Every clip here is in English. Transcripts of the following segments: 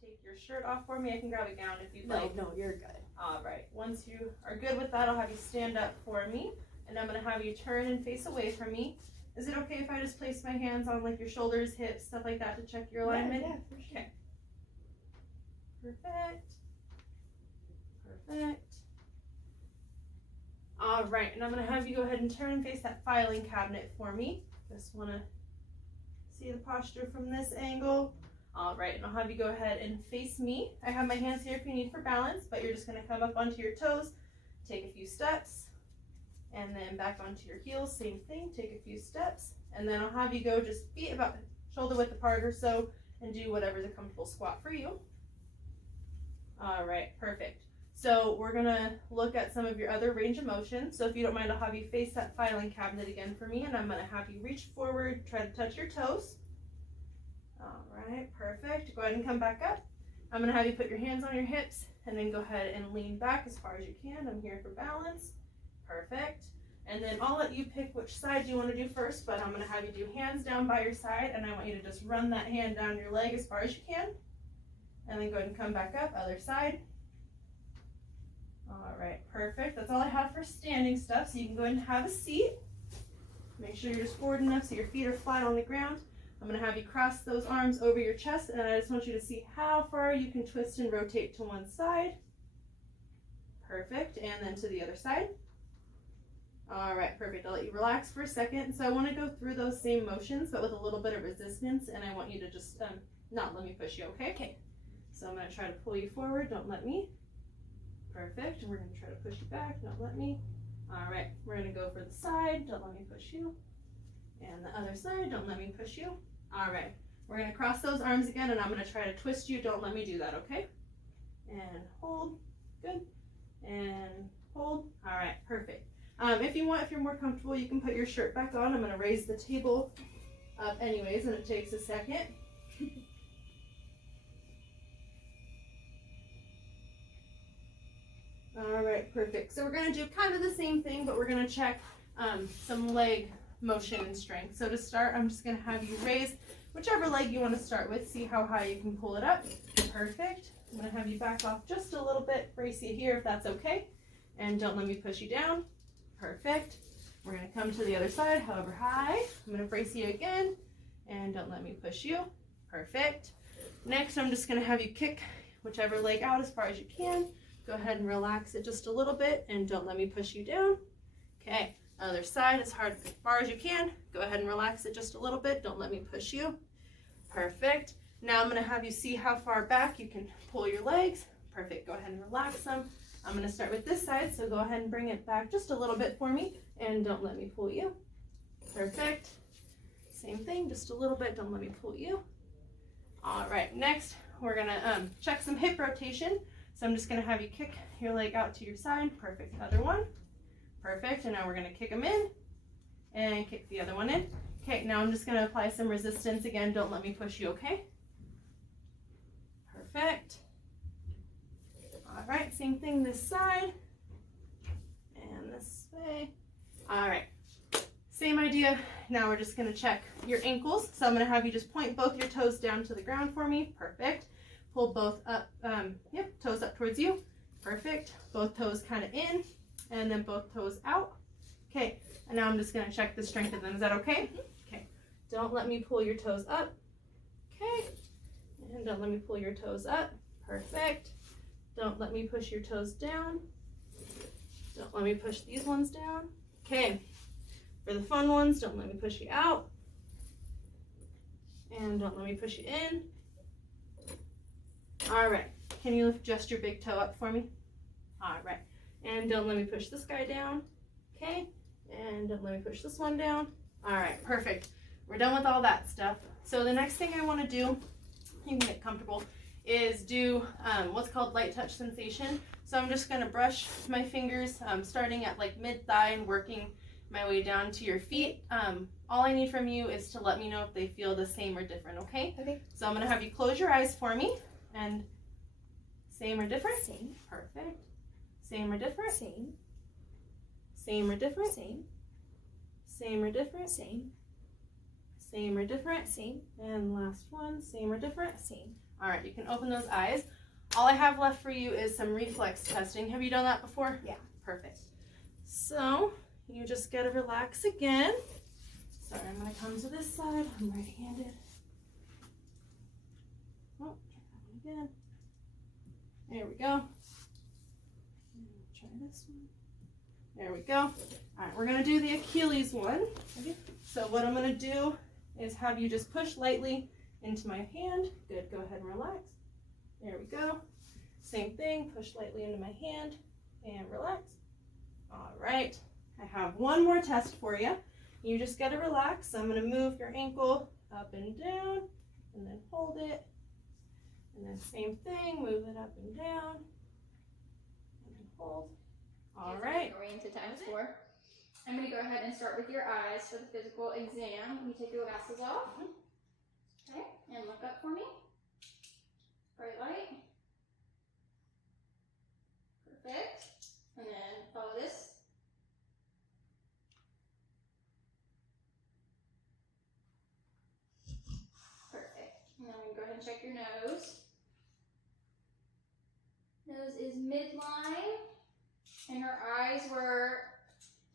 take your shirt off for me? I can grab a gown if you'd like. No, you're good. All right. Once you are good with that, I'll have you stand up for me, and I'm going to have you turn and face away from me. Is it okay if I just place my hands on like your shoulders, hips, stuff like that to check your alignment? Yeah, for sure. Okay. Perfect. Perfect. All right, and I'm going to have you go ahead and turn and face that filing cabinet for me. Just want to see the posture from this angle. All right, and I'll have you go ahead and face me. I have my hands here if you need for balance, but you're just going to come up onto your toes, take a few steps, and then back onto your heels, same thing, take a few steps, and then I'll have you go just feet about shoulder width apart or so, and do whatever's a comfortable squat for you. All right, perfect. So we're gonna look at some of your other range of motion. So if you don't mind, I'll have you face that filing cabinet again for me, and I'm gonna have you reach forward, try to touch your toes. All right, perfect. Go ahead and come back up. I'm gonna have you put your hands on your hips, and then go ahead and lean back as far as you can. I'm here for balance. Perfect. And then I'll let you pick which side you want to do first, but I'm going to have you do hands down by your side, and I want you to just run that hand down your leg as far as you can. And then go ahead and come back up, other side. All right, perfect. That's all I have for standing stuff, so you can go ahead and have a seat. Make sure you're just forward enough so your feet are flat on the ground. I'm going to have you cross those arms over your chest, and I just want you to see how far you can twist and rotate to one side. Perfect, and then to the other side. All right, perfect. I'll let you relax for a second. So I want to go through those same motions, but with a little bit of resistance, and I want you to just not let me push you, okay? Okay. So I'm going to try to pull you forward. Don't let me. Perfect. And we're going to try to push you back. Don't let me. All right. We're going to go for the side. Don't let me push you. And the other side. Don't let me push you. All right. We're going to cross those arms again, and I'm going to try to twist you. Don't let me do that, okay? And hold. Good. And hold. All right. Perfect. If you want, if you're more comfortable, you can put your shirt back on. I'm going to raise the table up anyways, and it takes a second. All right, perfect. So we're going to do kind of the same thing, but we're going to check some leg motion and strength. So to start, I'm just going to have you raise whichever leg you want to start with. See how high you can pull it up. Perfect. I'm going to have you back off just a little bit. Brace you here if that's okay. And don't let me push you down. Perfect. We're going to come to the other side, however high. I'm going to brace you again, and don't let me push you. Perfect. Next, I'm just going to have you kick whichever leg out as far as you can. Go ahead and relax it just a little bit, and don't let me push you down. Okay, other side as far as you can. Go ahead and relax it just a little bit. Don't let me push you. Perfect. Now I'm going to have you see how far back you can pull your legs. Perfect. Go ahead and relax them. I'm going to start with this side, so go ahead and bring it back just a little bit for me, and don't let me pull you. Perfect. Same thing, just a little bit, don't let me pull you. All right, next we're going to check some hip rotation. So I'm just going to have you kick your leg out to your side. Perfect. Other one. Perfect. And now we're going to kick them in and kick the other one in. Okay, now I'm just going to apply some resistance again. Don't let me push you, okay? Perfect. All right, same thing this side and this way. All right, same idea. Now we're just going to check your ankles. So I'm going to have you just point both your toes down to the ground for me. Perfect. Pull both up, toes up towards you. Perfect. Both toes kind of in, and then both toes out. Okay, and now I'm just going to check the strength of them. Is that okay? Okay. Don't let me pull your toes up. Okay. And don't let me pull your toes up. Perfect. Don't let me push your toes down. Don't let me push these ones down. Okay. For the fun ones, don't let me push you out. And don't let me push you in. All right. Can you lift just your big toe up for me? All right. And don't let me push this guy down. Okay. And don't let me push this one down. All right. Perfect. We're done with all that stuff. So the next thing I want to do, you can get comfortable, is do what's called light touch sensation. So I'm just going to brush my fingers starting at like mid-thigh and working my way down to your feet. All I need from you is to let me know if they feel the same or different, okay? Okay. So I'm going to have you close your eyes for me. And same or different? Same. Perfect. Same or different? Same. Same or different? Same. Same or different? Same. Same or different? Same. And last one, same or different? Same. All right, you can open those eyes. All I have left for you is some reflex testing. Have you done that before? Yeah. Perfect. So you just gotta relax again. Sorry, I'm gonna come to this side. I'm right-handed. Oh, try that one again. There we go. Try this one. There we go. All right, we're gonna do the Achilles one. Okay. So what I'm gonna do is have you just push lightly into my hand. Good, go ahead and relax. There we go. Same thing, push lightly into my hand and relax. All right, I have one more test for you. You just gotta relax. I'm gonna move your ankle up and down and then hold it. And then same thing, move it up and down and then hold. All right. Going into times 4. I'm going to go ahead and start with your eyes for the physical exam. Let me take your glasses off. Okay, and look up for me. Bright light. Perfect. And then follow this. Perfect. And then I'm going to go ahead and check your nose. Nose is midline. And her eyes were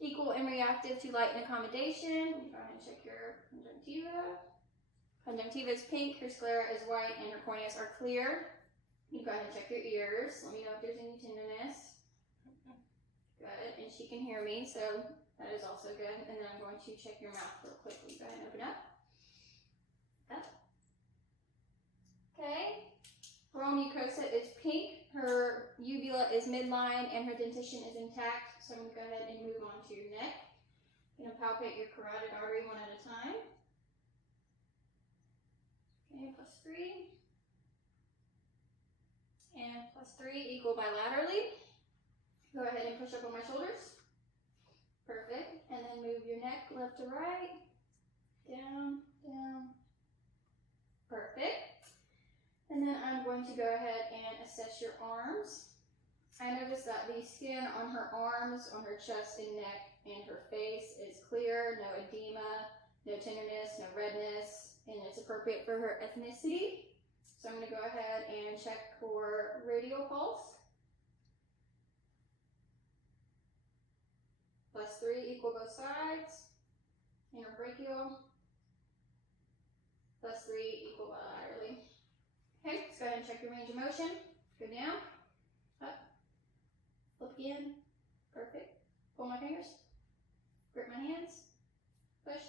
equal and reactive to light and accommodation. Go ahead and check your conjunctiva. Conjunctiva is pink, her sclera is white, and her corneas are clear. You can go ahead and check your ears. Let me know if there's any tenderness. Good, and she can hear me, so that is also good. And then I'm going to check your mouth real quickly. Go ahead and open up. Up. Okay. Oral mucosa is pink, her uvula is midline, and her dentition is intact. So I'm going to go ahead and move on to your neck. I'm going to palpate your carotid artery one at a time. Okay, +3. And +3 equal bilaterally. Go ahead and push up on my shoulders. Perfect. And then move your neck left to right. Down, down. Perfect. And then I'm going to go ahead and assess your arms. I noticed that the skin on her arms, on her chest and neck, and her face is clear, no edema, no tenderness, no redness, and it's appropriate for her ethnicity. So I'm going to go ahead and check for radial pulse. +3 equal both sides. Interbrachial. +3 equal bilaterally. Okay, let's go ahead and check your range of motion. Go down, up, flip again. Perfect. Pull my fingers, grip my hands, push,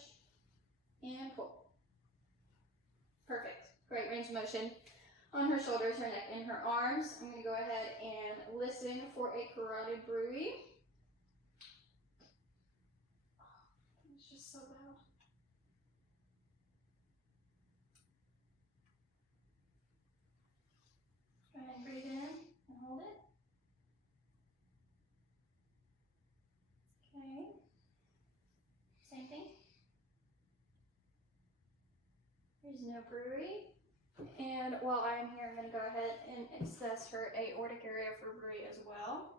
and pull. Perfect. Great range of motion on her shoulders, her neck, and her arms. I'm going to go ahead and listen for a carotid bruit. It's just so loud. Go ahead and breathe in and hold it. Okay. Same thing. There's no bruit. And while I'm here, I'm going to go ahead and assess her aortic area for bruit as well.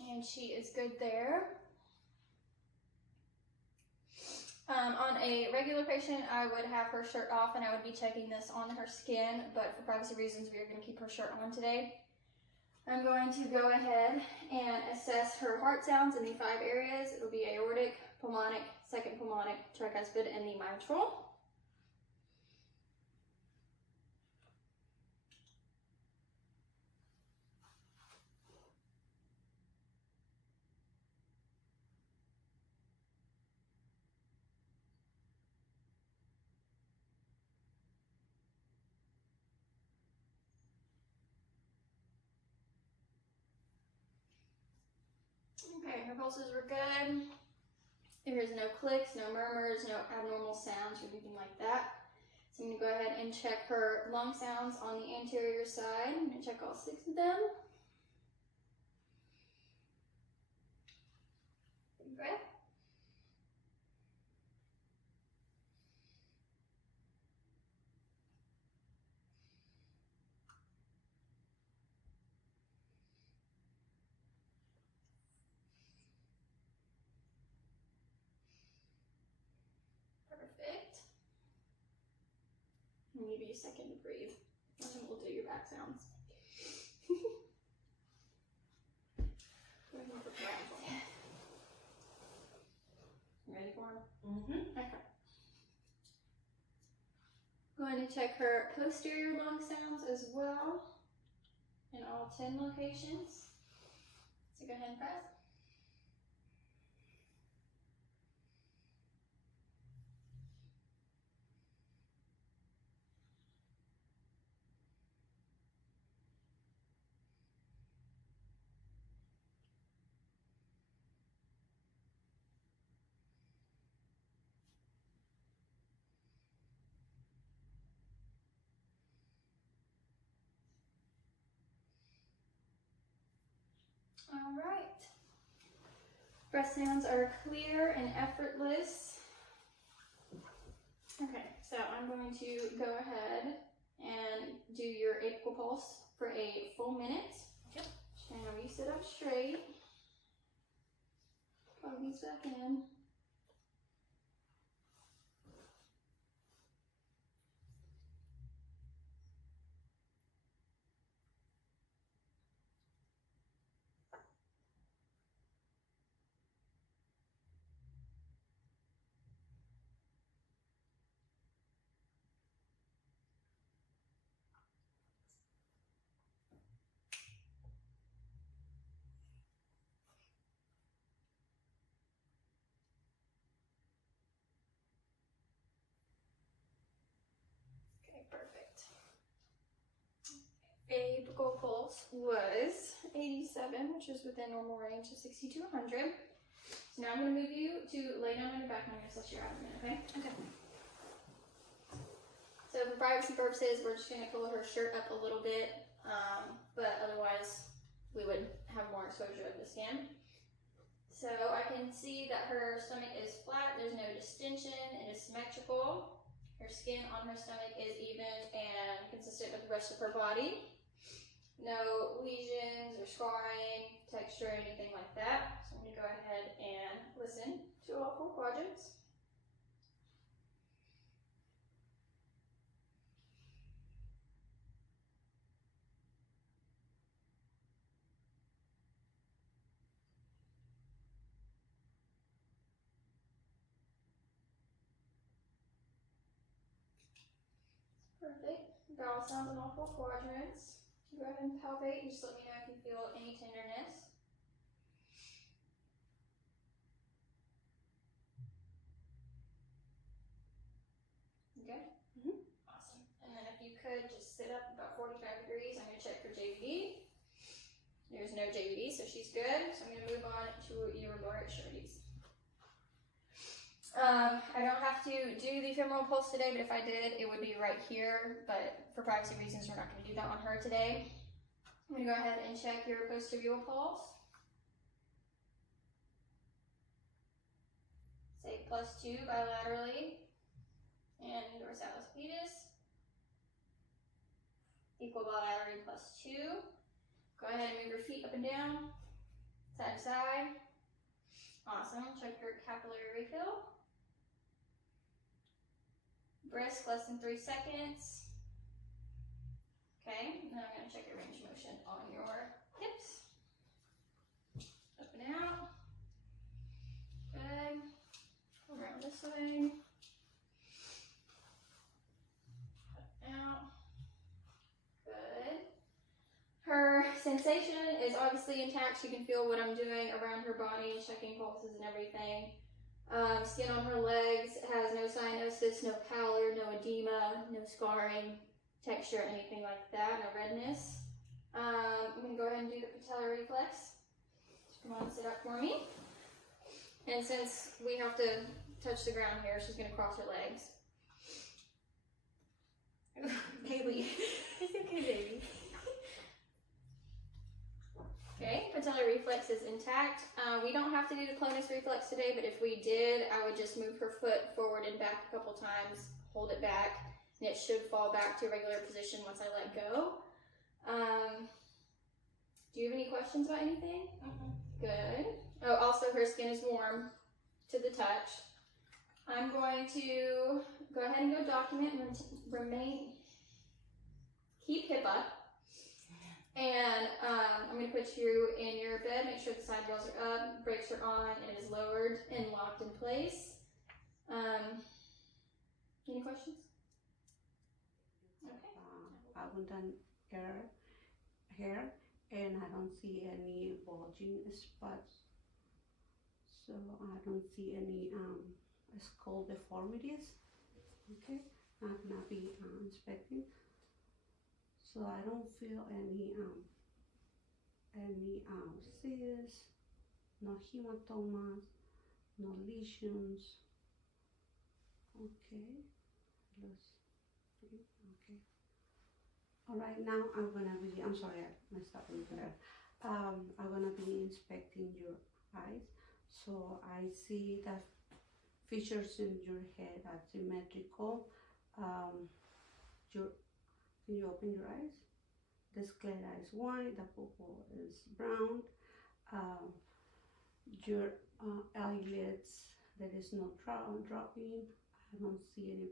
And she is good there. On a regular patient, I would have her shirt off and I would be checking this on her skin, but for privacy reasons, we are going to keep her shirt on today. I'm going to go ahead and assess her heart sounds in the 5 areas. It will be aortic, pulmonic, second pulmonic, tricuspid, and the mitral. Okay, her pulses were good. There is no clicks, no murmurs, no abnormal sounds or anything like that. So I'm going to go ahead and check her lung sounds on the anterior side. I'm going to check all 6 of them. Deep breath. Perfect. give you a second to breathe. And then we'll do your back sounds. Go ahead and put your arms on. You ready for them? Mm-hmm. Okay. Going to check her posterior lung sounds as well in all 10 locations. So go ahead and press. All right. Breath sounds are clear and effortless. Okay, so I'm going to go ahead and do your apical pulse for a full minute. Yep. And we sit up straight. Plug these back in. Okay, perfect. Apical pulse was 87, which is within normal range of 60 to 100. So now I'm going to move you to lay down on your back and I'm going to stretch your abdomen, okay? Okay. So for privacy purposes, we're just going to pull her shirt up a little bit, but otherwise we would have more exposure of the skin. So I can see that her stomach is flat, there's no distension, it is symmetrical. Her skin on her stomach is even and consistent with the rest of her body. No lesions or scarring, texture, anything like that. So I'm going to go ahead and listen to all 4 quadrants. Perfect. Vowel sounds in all 4 quadrants. Go ahead and palpate and just let me know if you feel any tenderness. Okay? Awesome. And then if you could just sit up about 45 degrees, I'm going to check for JVD. There's no JVD, so she's good. So I'm going to move on to your lower extremities. I don't have to do the femoral pulse today, but if I did, it would be right here. But for privacy reasons, we're not going to do that on her today. I'm going to go ahead and check your posterior pulse. Say +2 bilaterally. And dorsalis pedis. Equal bilaterally +2. Go ahead and move your feet up and down, side to side. Awesome. Check your capillary refill. Brisk, less than 3 seconds. Okay, now I'm going to check your range of motion on your hips. Up and out. Good. Around this way. Up and out. Good. Her sensation is obviously intact. She can feel what I'm doing around her body, checking pulses and everything. Skin on her legs has no cyanosis, no pallor, no edema, no scarring, texture, anything like that, no redness. I'm going to go ahead and do the patellar reflex. Just come on and sit up for me. And since we have to touch the ground here, she's going to cross her legs. Haley. It's okay, baby. Okay, patellar reflex is intact. We don't have to do the clonus reflex today, but if we did, I would just move her foot forward and back a couple times, hold it back, and it should fall back to a regular position once I let go. Do you have any questions about anything? Good. Oh, also her skin is warm to the touch. I'm going to go ahead and go document and keep hip up. And I'm going to put you in your bed. Make sure the side rails are up, brakes are on, and is lowered and locked in place. Any questions? Okay. Abundant hair, and I don't see any bulging spots. So I don't see any skull deformities. Okay, I'm gonna be inspecting. So I don't feel any cysts, no hematomas, no lesions. Okay, okay. All right, now I'm sorry, I messed up in there. I'm gonna be inspecting your eyes. So I see that features in your head are symmetrical. Can you open your eyes? The sclera is white, the pupil is brown. Your eyelids, there is no dropping. I don't see any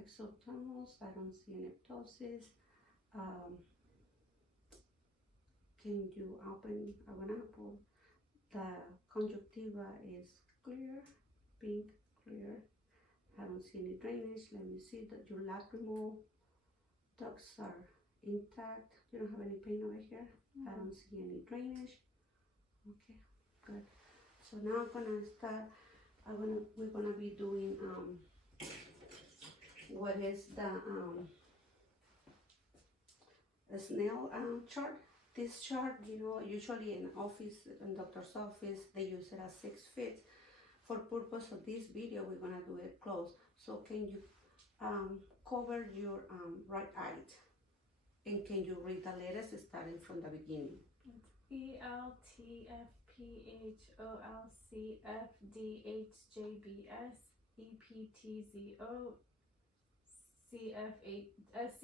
exophthalmos. I don't see any ptosis. Can you open an apple? The conjunctiva is clear, pink, clear. I don't see any drainage. Let me see that your lacrimal ducts are intact. You don't have any pain over here? I don't see any drainage. Okay, good. So now I'm gonna start. We're gonna be doing what is the snail chart. This chart, usually in doctor's office, they use it as 6 feet. For purpose of this video, we're gonna do it close. So can you cover your right eye, and can you read the letters starting from the beginning? ELTFPHOLCFDHJBS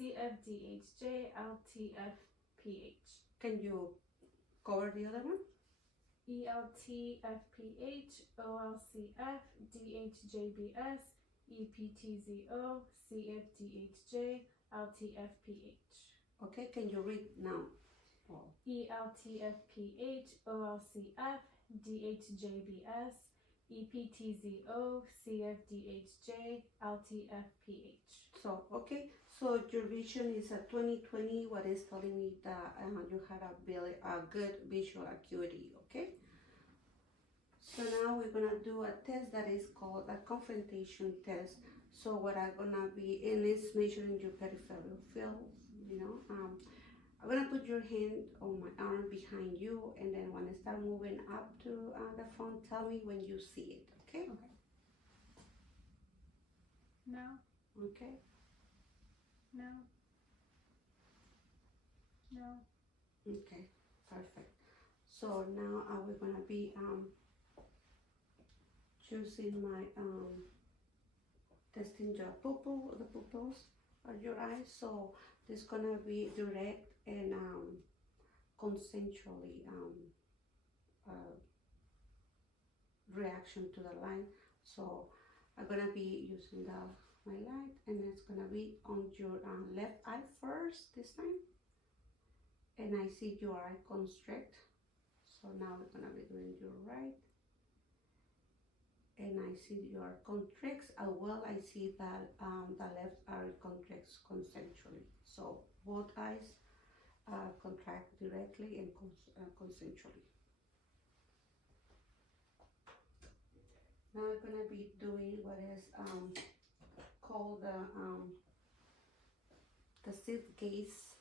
CFDHJ Can you cover the other one? ELTFPHOLCFDHJBS EPTZO CFDHJ Okay, can you read now? ELTFPHOLCFDHJBS EPTZO CFDHJ So, okay, so your vision is a 20/20. What is telling me that you had a good visual acuity, okay? So now we're gonna do a test that is called a confrontation test. So what I'm gonna be in is measuring your peripheral field, I'm gonna put your hand on my arm behind you, and then when I start moving up to the front, tell me when you see it, okay? Okay. Now. Okay. No. Okay, perfect. So now we're gonna be choosing my testing the pupils of your eyes. So this is gonna be direct and consensually reaction to the light. So I'm gonna be using my light, and it's gonna be on your left eye first this time, and I see your eye constrict. So now we're gonna be doing your right, and I see your constricts as well. I see that the left eye contracts consensually. So both eyes contract directly and consensually. Now I'm gonna be doing what is called the shift gaze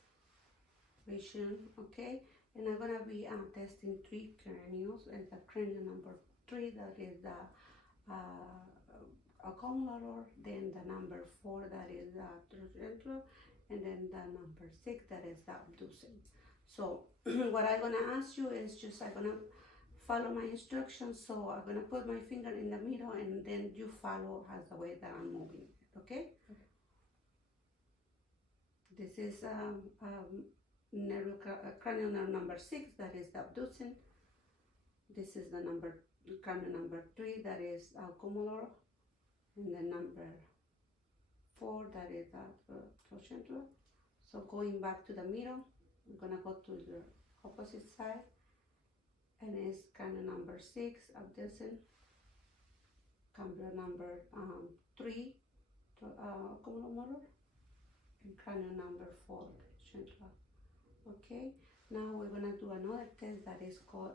vision, okay? And I'm gonna be testing 3 cranials, and the cranial number 3, that is the accumulator, then the number 4, that is the trochanter, and then the number 6, that is the abducent. So what I'm gonna ask you is just, I'm gonna follow my instructions. So I'm gonna put my finger in the middle, and then you follow as the way that I'm moving it, okay? This is cranial nerve number 6, that is the abducent. This is the cranial number 3, that is accumulator, and then number 4, that is the trochanter. So going back to the middle, I'm gonna go to the opposite side, and it's cambio number 6, abducent, cambio number 3, cúmulo motor, and cambio number 4, central. Okay, now we're gonna do another test that is called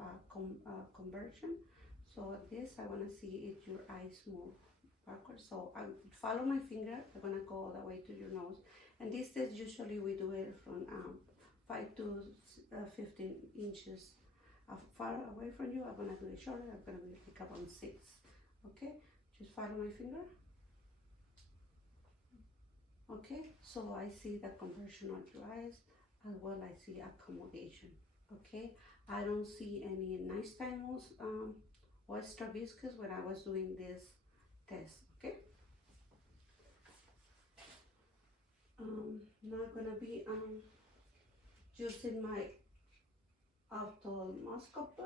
conversion. So this, I wanna see if your eyes move backwards. So I follow my finger, I'm gonna go all the way to your nose. And this test, usually we do it from 5 to 15 inches far away from you. I'm gonna do it shorter, I'm gonna be like around 6. Okay, just follow my finger. Okay, so I see the conversion of your eyes, as well I see accommodation. Okay, I don't see any nystagmus or strabiscus when I was doing this test. Okay, now I'm gonna be using my ophthalmoscope,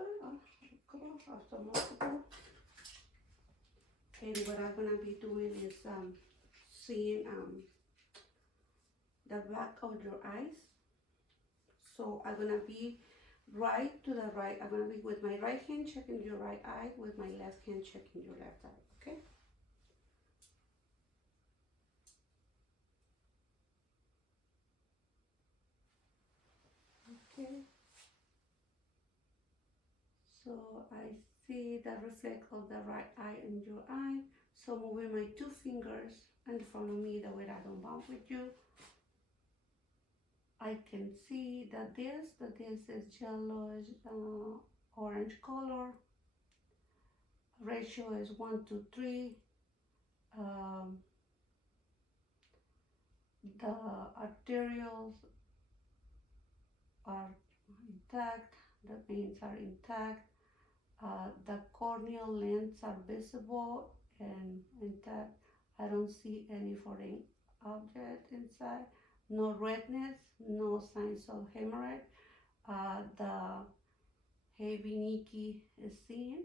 and what I'm gonna be doing is seeing the back of your eyes. So I'm gonna be right to the right. I'm gonna be with my right hand checking your right eye, with my left hand checking your left eye. Okay. Okay. So I see the reflect of the right eye in your eye. So moving my 2 fingers in front of me, the way I don't bump with you, I can see that this is yellowish orange color. Ratio is 1 to 3. The arterioles are intact, the veins are intact, the corneal lens are visible and intact. I don't see any foreign object inside, no redness, no signs of hemorrhage. The heavy Nikki is seen.